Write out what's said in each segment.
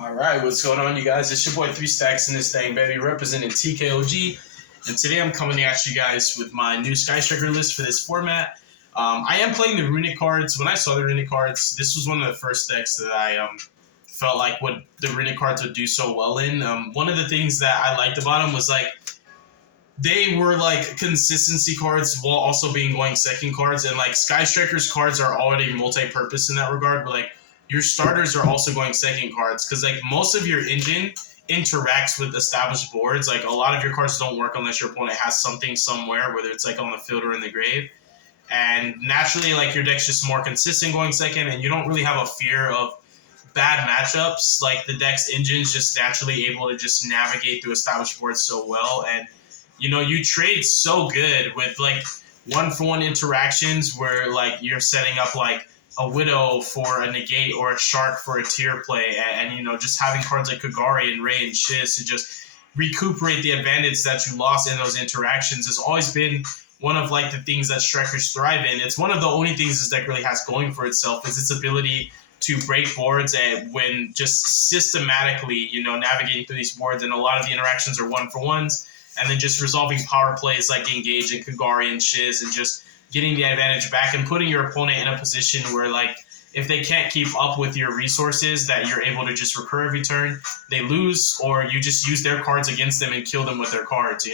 All right, what's going on, you guys? It's your boy 3Stacks in this thing, baby, representing TKOG. And today I'm coming at you guys with my new Sky Striker list for this format. I am playing the Runick cards. When I saw the Runick cards, this was one of the first decks that I felt like what the Runick cards would do so well in. One of the things that I liked about them was like they were like consistency cards while also being going second cards, and like Sky Striker's cards are already multi-purpose in that regard, but like your starters are also going second cards because like most of your engine interacts with established boards. Like a lot of your cards don't work unless your opponent has something somewhere, whether it's like on the field or in the grave. And naturally, like your deck's just more consistent going second, and you don't really have a fear of bad matchups. Like the deck's engine's just naturally able to just navigate through established boards so well, and you trade so good with like one-for-one interactions where like you're setting up like a Widow for a negate or a Shark for a tier play, and just having cards like Kagari and Ray and Shiz to just recuperate the advantage that you lost in those interactions has always been one of like the things that strikers thrive in. It's one of the only things this deck really has going for itself is its ability to break boards and when just systematically, navigating through these boards, and a lot of the interactions are one-for-ones, and then just resolving power plays like Engage and Kagari and Shiz and just getting the advantage back and putting your opponent in a position where like if they can't keep up with your resources that you're able to just recur every turn, they lose, or you just use their cards against them and kill them with their cards,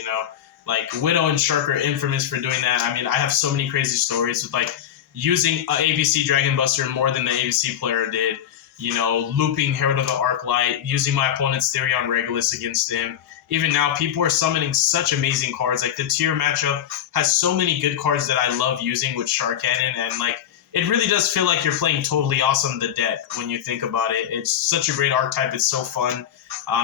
Like Widow and Shark are infamous for doing that. I mean, I have so many crazy stories with like using a ABC Dragon Buster more than the ABC player did, looping Herald of the Arclight, using my opponent's Theory on Regulus against him. Even now, people are summoning such amazing cards. Like the tier matchup has so many good cards that I love using with Shark Cannon, and like it really does feel like you're playing totally awesome the deck when you think about it. It's such a great archetype. It's so fun.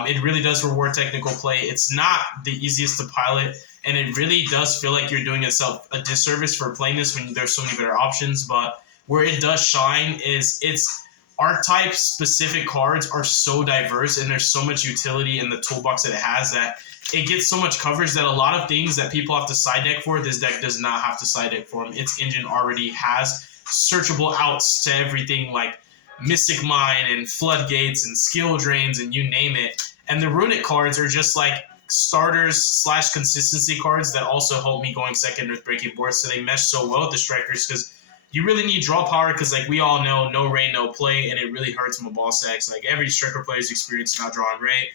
It really does reward technical play. It's not the easiest to pilot, and it really does feel like you're doing yourself a disservice for playing this when there's so many better options. But where it does shine is its archetype specific cards are so diverse, and there's so much utility in the toolbox that it has that it gets so much coverage that a lot of things that people have to side deck for, this deck does not have to side deck for them. Its engine already has searchable outs to everything like Mystic Mine and Floodgates and Skill Drains and you name it. And the Runick cards are just like starters / consistency cards that also help me going second with breaking boards. So they mesh so well with the strikers because you really need draw power because, like we all know, no Ray, no play, and it really hurts my ball sacks. Like every striker player's experience not drawing Ray.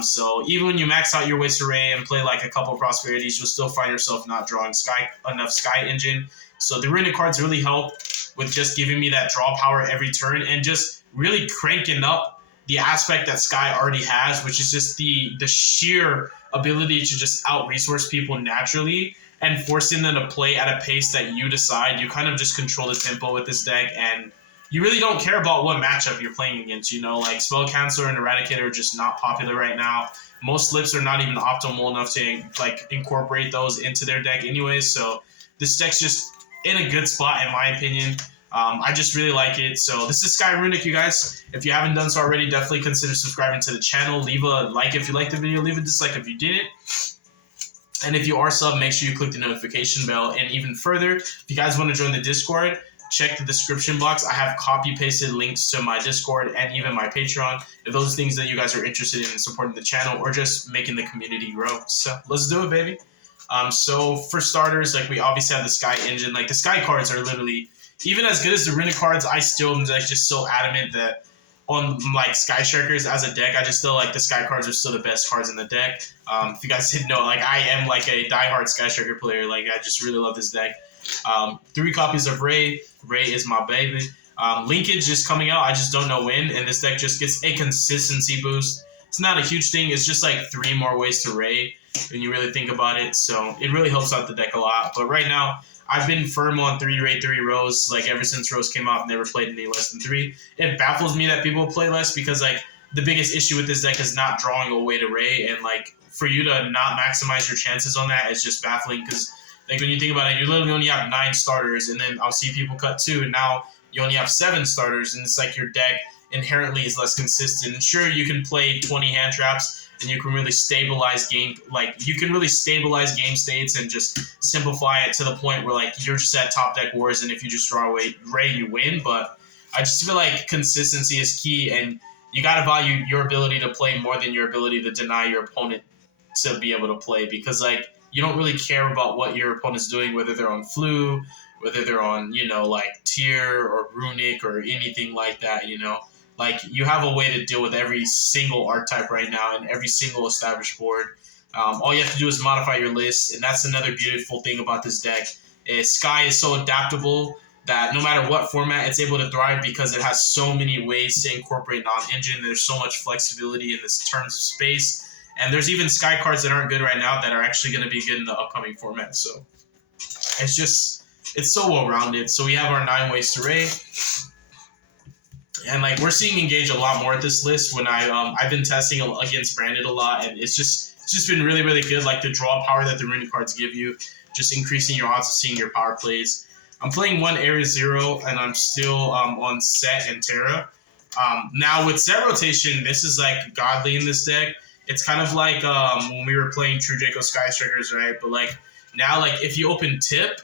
So even when you max out your wasted Ray and play like a couple of Prosperities, you'll still find yourself not drawing enough Sky Engine. So the Runick cards really help with just giving me that draw power every turn and just really cranking up the aspect that Sky already has, which is just the sheer ability to just out-resource people naturally and forcing them to play at a pace that you decide. You kind of just control the tempo with this deck, and you really don't care about what matchup you're playing against. Like Spell Cancel and Eradicator are just not popular right now. Most lips are not even optimal enough to like incorporate those into their deck anyways. So this deck's just in a good spot in my opinion. I just really like it. So this is Sky Runick, you guys. If you haven't done so already, definitely consider subscribing to the channel. Leave a like if you liked the video. Leave a dislike if you didn't. And if you are sub, make sure you click the notification bell. And even further, if you guys want to join the Discord, check the description box. I have copy-pasted links to my Discord and even my Patreon. If those are things that you guys are interested in supporting the channel or just making the community grow. So let's do it, baby. So for starters, like we obviously have the Sky Engine. Like the Sky cards are literally, even as good as the Runick cards, I still am like just so adamant that on like Sky Strikers as a deck, I just feel like the Sky cards are still the best cards in the deck. If you guys didn't know, like I am like a diehard Sky Striker player. Like I just really love this deck. 3 copies of Ray. Ray is my baby. Linkage is coming out. I just don't know when, and this deck just gets a consistency boost. It's not a huge thing. It's just like 3 more ways to Ray when you really think about it. So it really helps out the deck a lot. But right now, I've been firm on 3 Ray, 3 Rose, like ever since Rose came out. I've never played any less than 3. It baffles me that people play less because like the biggest issue with this deck is not drawing away to Ray, and like for you to not maximize your chances on that is just baffling because like when you think about it, you literally only have 9 starters, and then I'll see people cut 2, and now you only have 7 starters, and it's like your deck inherently is less consistent. And sure, you can play 20 hand traps, and you can really stabilize game, like you can really stabilize game states and just simplify it to the point where like you're just at top deck wars, and if you just draw away Ray, you win. But I just feel like consistency is key, and you got to value your ability to play more than your ability to deny your opponent to be able to play, because like you don't really care about what your opponent's doing, whether they're on flu, whether they're on, like tier or runic or anything like that. Like you have a way to deal with every single archetype right now and every single established board. All you have to do is modify your list, and that's another beautiful thing about this deck. Sky is so adaptable that no matter what format, it's able to thrive because it has so many ways to incorporate non-engine. There's so much flexibility in this terms of space, and there's even Sky cards that aren't good right now that are actually going to be good in the upcoming format. So it's so well-rounded. So we have our 9 ways to Ray. And like we're seeing engage a lot more at this list when I've been testing against branded a lot, and it's just been really, really good. Like the draw power that the Runick cards give you, just increasing your odds of seeing your power plays. I'm playing 1 Area 0, and I'm still on Set and Terra. Now with set rotation, this is like godly in this deck. It's kind of like when we were playing True Draco Sky Strikers, right? But like now, like if you open Tip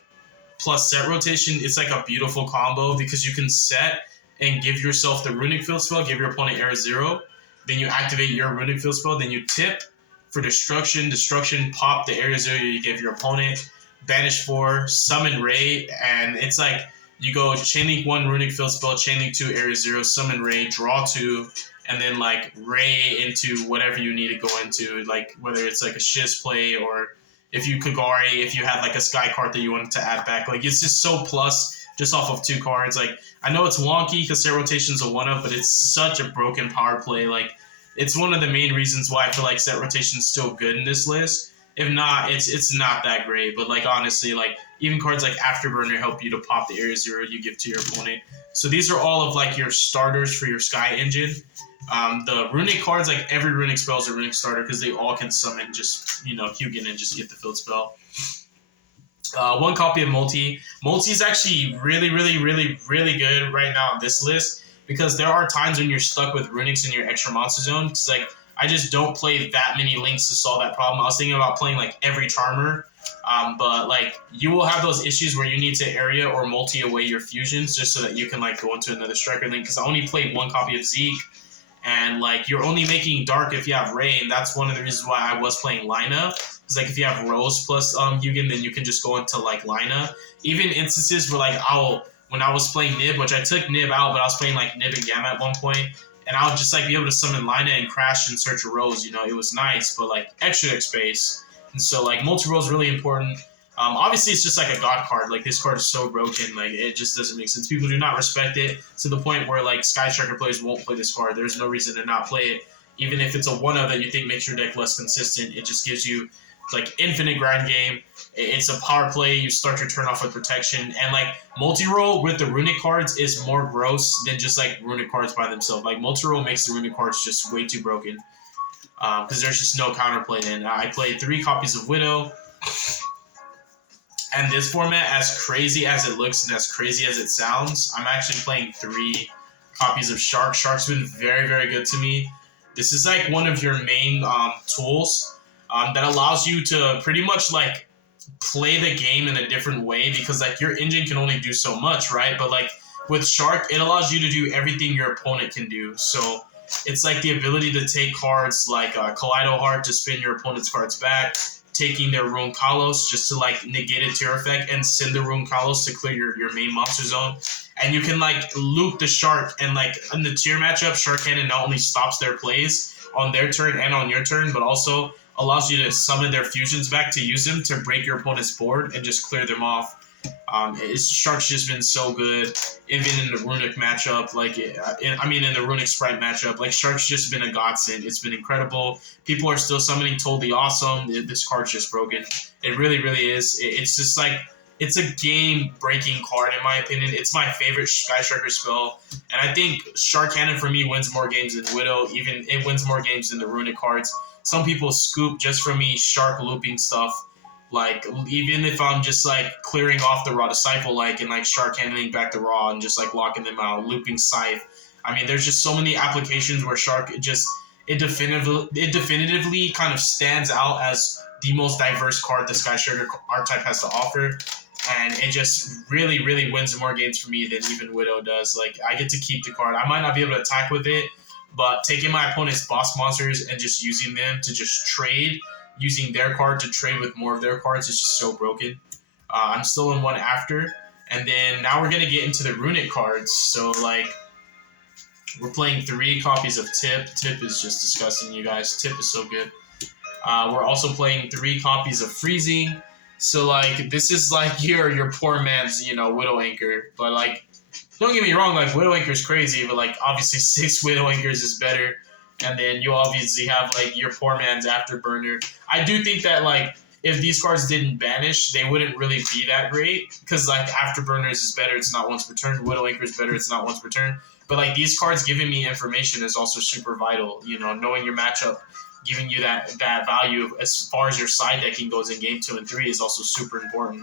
plus set rotation, it's like a beautiful combo because you can set and give yourself the Runick Field spell, give your opponent Area 0, then you activate your Runick Field spell, then you tip for destruction, pop the Area 0 you give your opponent, banish 4, summon Ray, and it's like you go Chainlink 1 Runick Field spell, Chainlink 2 Area 0, summon Ray, draw 2, and then like Ray into whatever you need to go into, like whether it's like a Shiz play or if you Kagari, if you had like a Sky card that you wanted to add back. Like it's just so plus just off of 2 cards. Like I know it's wonky because set rotation's a 1-up, but it's such a broken power play. Like it's one of the main reasons why I feel like set rotation's still good in this list. If not, it's not that great. But like honestly, like even cards like Afterburner help you to pop the Area 0 you give to your opponent. So these are all of like your starters for your Sky engine. The Runick cards, like every Runick spell is a Runick starter because they all can summon just Hugin and just get the field spell. 1 copy of Multi. Multi is actually really, really, really, really good right now on this list because there are times when you're stuck with Runicks in your extra monster zone. Because like I just don't play that many links to solve that problem. I was thinking about playing like every Charmer, but like you will have those issues where you need to area or multi away your fusions just so that you can like go into another striker link. Because I only played 1 copy of Zeke, and like you're only making dark if you have Ray, and that's one of the reasons why I was playing Lina. Because like if you have Rose plus Hugin, then you can just go into like Lina. Even instances where like when I was playing Nib, which I took Nib out, but I was playing like Nib and Gamma at one point, and I would just like be able to summon Lina and crash and search a Rose. It was nice, but like extra deck space. And so like multi-role is really important. Obviously, it's just like a god card. Like this card is so broken, like it just doesn't make sense. People do not respect it to the point where like Sky Striker players won't play this card. There's no reason to not play it, even if it's a 1-up that you think makes your deck less consistent. It just gives you like infinite grind game. It's a power play. You start your turn off with protection, and like multi-role with the Runick cards is more gross than just like Runick cards by themselves. Like multi-role makes the Runick cards just way too broken because there's just no counterplay. And I played 3 copies of Widow. And this format, as crazy as it looks and as crazy as it sounds, I'm actually playing 3 copies of Shark. Shark's been very, very good to me. This is like one of your main tools that allows you to pretty much like play the game in a different way because like your engine can only do so much, right? But like with Shark, it allows you to do everything your opponent can do. So it's like the ability to take cards like Kaleido Heart to spin your opponent's cards back, taking their Rune Kalos just to like negate a tier effect and send the Rune Kalos to clear your main monster zone. And you can like loop the Shark, and like in the tier matchup, Shark Cannon not only stops their plays on their turn and on your turn, but also allows you to summon their fusions back to use them to break your opponent's board and just clear them off. Shark's just been so good, even in the Runick matchup. Like, in the Runick Sprite matchup, like Shark's just been a godsend. It's been incredible. People are still summoning Totally Awesome. This card's just broken. It really, really is. It's just like it's a game-breaking card in my opinion. It's my favorite Sky Striker spell, and I think Shark Cannon for me wins more games than Widow. Even it wins more games than the Runick cards. Some people scoop just from me Shark looping stuff. Like, even if I'm just, like, clearing off the Raw Disciple, like, and, like, Shark Cannoning back the Raw and just, like, locking them out, looping Scythe. I mean, there's just so many applications where Shark it definitively kind of stands out as the most diverse card the Sky Striker archetype has to offer. And it just really, really wins more games for me than even Widow does. Like, I get to keep the card. I might not be able to attack with it, but taking my opponent's boss monsters and just using them to just trade, using their card to trade with more of their cards is just so broken. I'm still in one after. And then now we're going to get into the Runick cards. So, like, we're playing 3 copies of Tip. Tip is just disgusting, you guys. Tip is so good. We're also playing 3 copies of Freezing. So, like, this is, like, your poor man's, Widow Anchor. But, like, don't get me wrong, like, Widow Anchor is crazy. But, like, obviously 6 Widow Anchors is better. And then you obviously have, like, your poor man's Afterburner. I do think that, like, if these cards didn't banish, they wouldn't really be that great. Because, like, Afterburners is better, it's not once per turn. Widow Anchor is better, it's not once per turn. But, like, these cards giving me information is also super vital. Knowing your matchup, giving you that value as far as your side decking goes in Game 2 and 3 is also super important.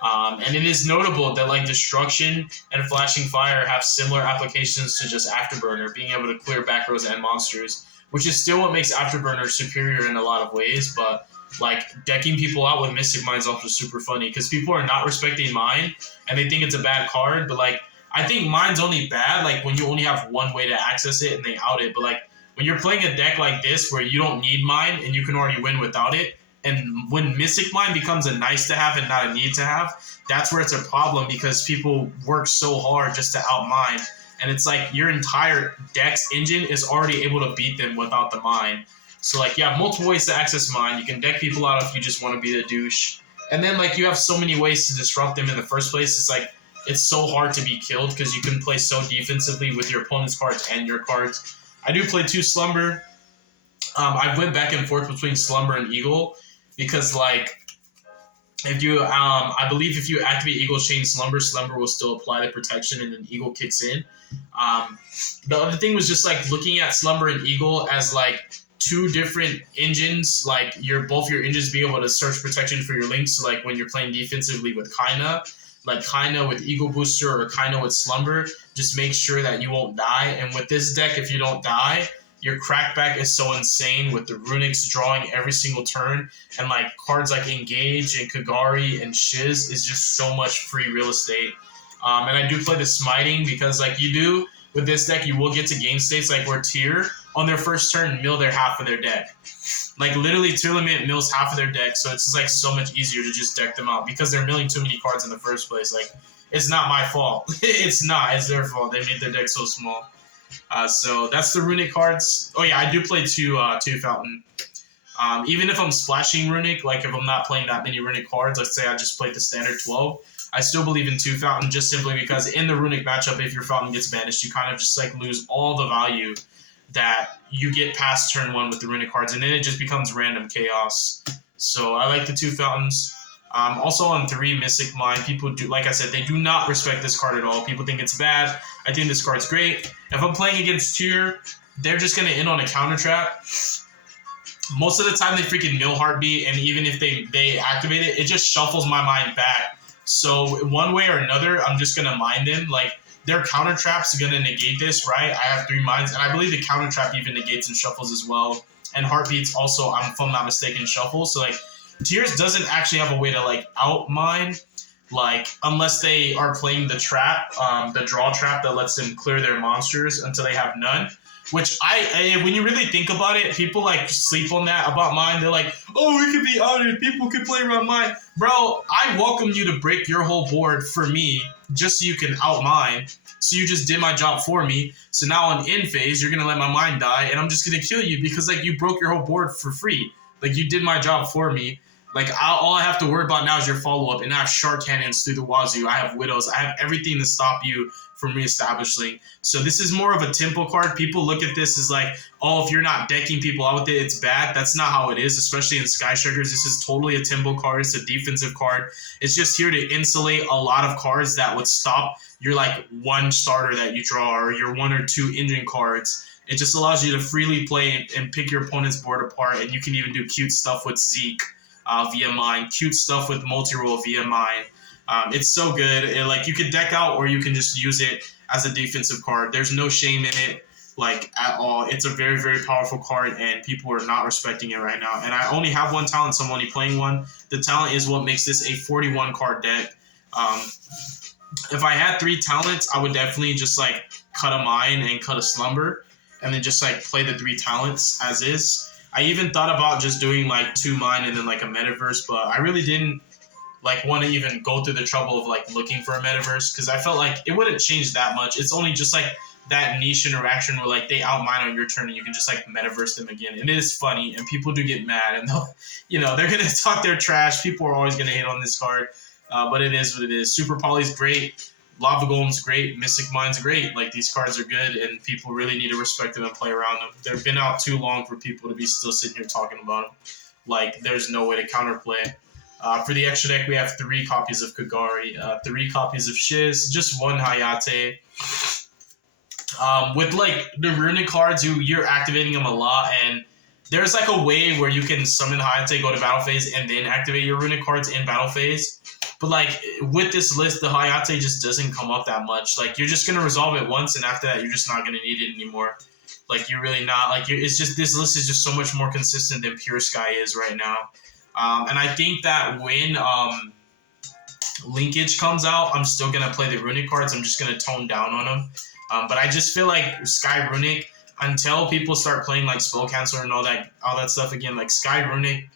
And it is notable that, like, Destruction and Flashing Fire have similar applications to just Afterburner, being able to clear back rows and monsters, which is still what makes Afterburner superior in a lot of ways, but like, decking people out with Mystic Mine is also super funny because people are not respecting Mine and they think it's a bad card. But, like, I think Mine's only bad, like, when you only have one way to access it and they out it. But, like, when you're playing a deck like this where you don't need Mine and you can already win without it, and when Mystic Mine becomes a nice to have and not a need to have, that's where it's a problem because people work so hard just to out Mine. And it's like your entire deck's engine is already able to beat them without the Mine. So, like, you have multiple ways to access Mine. You can deck people out if you just want to be the douche. And then, like, you have so many ways to disrupt them in the first place. It's like, it's so hard to be killed because you can play so defensively with your opponent's cards and your cards. I do play 2 Slumber. I went back and forth between Slumber and Eagle because, like, if you, I believe if you activate Eagle Chain Slumber, Slumber will still apply the protection and then Eagle kicks in. The other thing was just, like, looking at Slumber and Eagle as, like, 2 different engines, like both your engines be able to search protection for your links. So, like, when you're playing defensively with Kaina, like Kaina with Eagle Booster or Kaina with Slumber, just make sure that you won't die. And with this deck, if you don't die, your crackback is so insane with the Runicks drawing every single turn, and, like, cards like Engage and Kagari and Shiz is just so much free real estate. And I do play the Smiting because, like, you do with this deck, you will get to game states like where Tier on their first turn mill their half of their deck. Like, literally, Tier Limit mills half of their deck, so it's just, like, so much easier to just deck them out because they're milling too many cards in the first place. Like, it's not my fault. It's not. It's their fault. They made their deck so small. So that's the Runick cards. Oh, yeah, I do play two Fountain. Even if I'm splashing Runick, like, if I'm not playing that many Runick cards, let's say I just played the standard 12, I still believe in 2 Fountain just simply because in the Runick matchup, if your Fountain gets banished, you kind of just, like, lose all the value that you get past turn 1 with the Runick cards, and then it just becomes random chaos. So I like the 2 Fountains. Also on 3, Mystic Mine, people do, like I said, they do not respect this card at all. People think it's bad. I think this card's great. If I'm playing against Tier, they're just going to end on a counter trap. Most of the time they freaking mill Heartbeat, and even if they activate it, it just shuffles my mind back. So one way or another, I'm just going to mine them. Like, their counter trap's going to negate this, right? I have 3 mines, and I believe the counter trap even negates and shuffles as well. And Heartbeat's also, if I'm not mistaken, shuffles. So, like, Tears doesn't actually have a way to, like, out mine, like, unless they are playing the trap, the draw trap that lets them clear their monsters until they have none. Which when you really think about it, people, like, sleep on that about mine. They're like, oh, we could be outed. People could play around mine. Bro, I welcome you to break your whole board for me just so you can out mine. So you just did my job for me. So now on end phase, you're going to let my mine die, and I'm just going to kill you because, like, you broke your whole board for free. Like, you did my job for me. Like, all I have to worry about now is your follow-up, and I have Shark Cannons through the wazoo. I have Widows. I have everything to stop you from reestablishing. So this is more of a tempo card. People look at this as like, oh, if you're not decking people out with it, it's bad. That's not how it is, especially in Sky Strikers. This is totally a tempo card. It's a defensive card. It's just here to insulate a lot of cards that would stop your, like, 1 starter that you draw or your 1 or 2 engine cards. It just allows you to freely play and pick your opponent's board apart, and you can even do cute stuff with Zeke via mine, cute stuff with multi-roll via mine. It's so good. Like, you could deck out or you can just use it as a defensive card. There's no shame in it, like, at all. It's a very, very powerful card, and people are not respecting it right now. And I only have 1 talent, so I'm only playing 1. The talent is what makes this a 41 card deck. If I had 3 talents, I would definitely just, like, cut a mine and cut a slumber. and then just like play the 3 talents as is. I even thought about just doing like 2 mine and then like a metaverse, but I really didn't like want to even go through the trouble of like looking for a metaverse because I felt like it wouldn't change that much. It's only just like that niche interaction where like they outmine on your turn and you can just like metaverse them again. And it is funny and people do get mad and they'll, they're gonna talk their trash. People are always gonna hate on this card, but it is what it is. Super Poly's great. Lava Golem's great. Mystic Mine's great. Like these cards are good and people really need to respect them and play around them. They've been out too long for people to be still sitting here talking about them. Like there's no way to counterplay. For the extra deck, we have 3 copies of Kagari, 3 copies of Shiz, just 1 Hayate. With like the Runick cards, you're activating them a lot, and there's like a way where you can summon Hayate, go to battle phase, and then activate your Runick cards in battle phase. But like with this list, the Hayate just doesn't come up that much. Like you're just gonna resolve it once, and after that, you're just not gonna need it anymore. Like you're really not. Like it's just this list is just so much more consistent than Pure Sky is right now. And I think that when Linkage comes out, I'm still going to play the Runick cards. I'm just going to tone down on them. But I just feel like Sky Runick, until people start playing like Spell Cancel and all that stuff again, like Sky Runick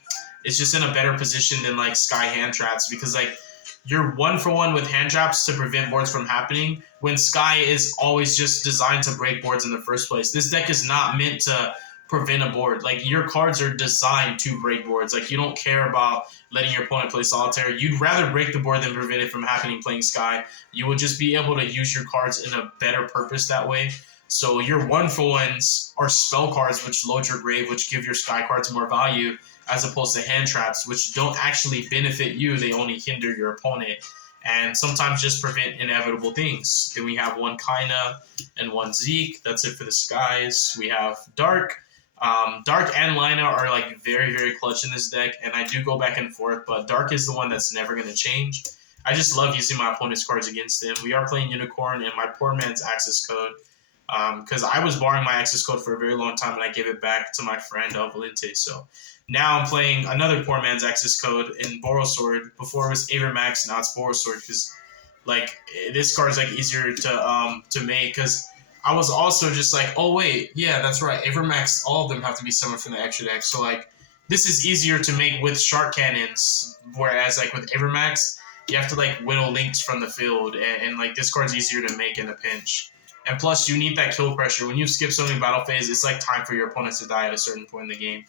is just in a better position than like Sky Hand Traps because like you're 1-for-1 with hand traps to prevent boards from happening when Sky is always just designed to break boards in the first place. This deck is not meant to prevent a board. Like your cards are designed to break boards. Like you don't care about letting your opponent play solitaire. You'd rather break the board than prevent it from happening playing Sky. You will just be able to use your cards in a better purpose that way. So your 1-for-1s are spell cards which load your grave, which give your Sky cards more value, as opposed to hand traps, which don't actually benefit you. They only hinder your opponent and sometimes just prevent inevitable things. Then we have 1 Kaina and 1 Zeke. That's it for the Skies. We have Dark. Dark and Lina are like very, very clutch in this deck, and I do go back and forth, but Dark is the one that's never going to change. I just love using my opponent's cards against him. We are playing Unicorn and my poor man's access code, because I was borrowing my access code for a very long time, and I gave it back to my friend Valente. So now I'm playing another poor man's access code in Boros Sword. Before it was Avermax, now it's Boros Sword, because like this card is like easier to make, because I was also just like, oh wait, yeah, that's right. Avermax, all of them have to be summoned from the extra deck. So like, this is easier to make with Shark Cannons, whereas like with Avermax, you have to like whittle links from the field, and like this card's easier to make in a pinch. And plus, you need that kill pressure. When you skip summoning battle phase, it's like time for your opponents to die at a certain point in the game.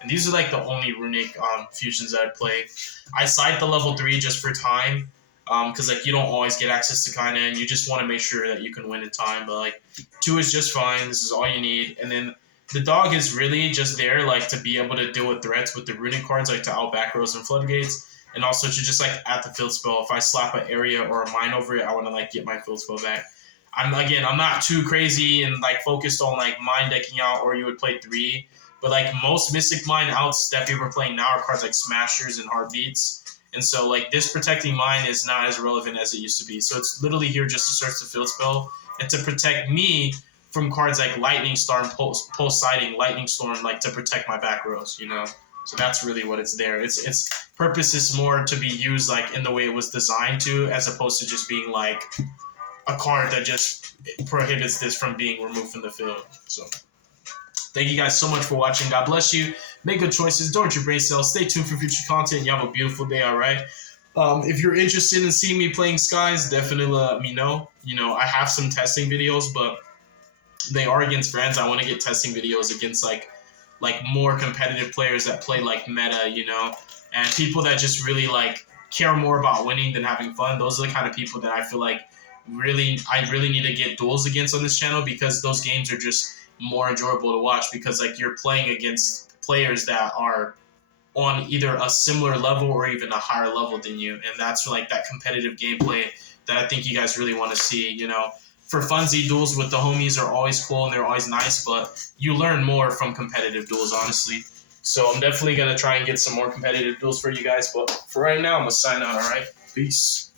And these are like the only Runick fusions that I'd play. I side the level 3 just for time. Because like you don't always get access to Kaina, and you just want to make sure that you can win in time. But like 2 is just fine. This is all you need. And then the dog is really just there like to be able to deal with threats with the Runick cards, like to out back rows and floodgates, and also to just like at the field spell. If I slap an area or a mine over it, I want to like get my field spell back. I'm not too crazy and like focused on like mine decking out, or you would play 3. But like most Mystic Mine outs that people are playing now are cards like Smashers and Heartbeats. And so, like, this protecting mine is not as relevant as it used to be. So it's literally here just to search the field spell and to protect me from cards like Lightning Storm, Pulse-Siding, Lightning Storm, like, to protect my back rows, So that's really what it's there. Its purpose is more to be used, like, in the way it was designed to, as opposed to just being, like, a card that just prohibits this from being removed from the field. So thank you guys so much for watching. God bless you. Make good choices. Don't your brain cells. Stay tuned for future content. You have a beautiful day, all right? If you're interested in seeing me playing Skies, definitely let me know. I have some testing videos, but they are against friends. I want to get testing videos against, like more competitive players that play, like, meta, and people that just really, like, care more about winning than having fun. Those are the kind of people that I feel like I really need to get duels against on this channel, because those games are just more enjoyable to watch, because, like, you're playing against players that are on either a similar level or even a higher level than you, and that's like that competitive gameplay that I think you guys really want to see. For funsy duels with the homies are always cool and they're always nice, but you learn more from competitive duels, honestly. So I'm definitely gonna try and get some more competitive duels for you guys, but for right now, I'm gonna sign out. All right, peace.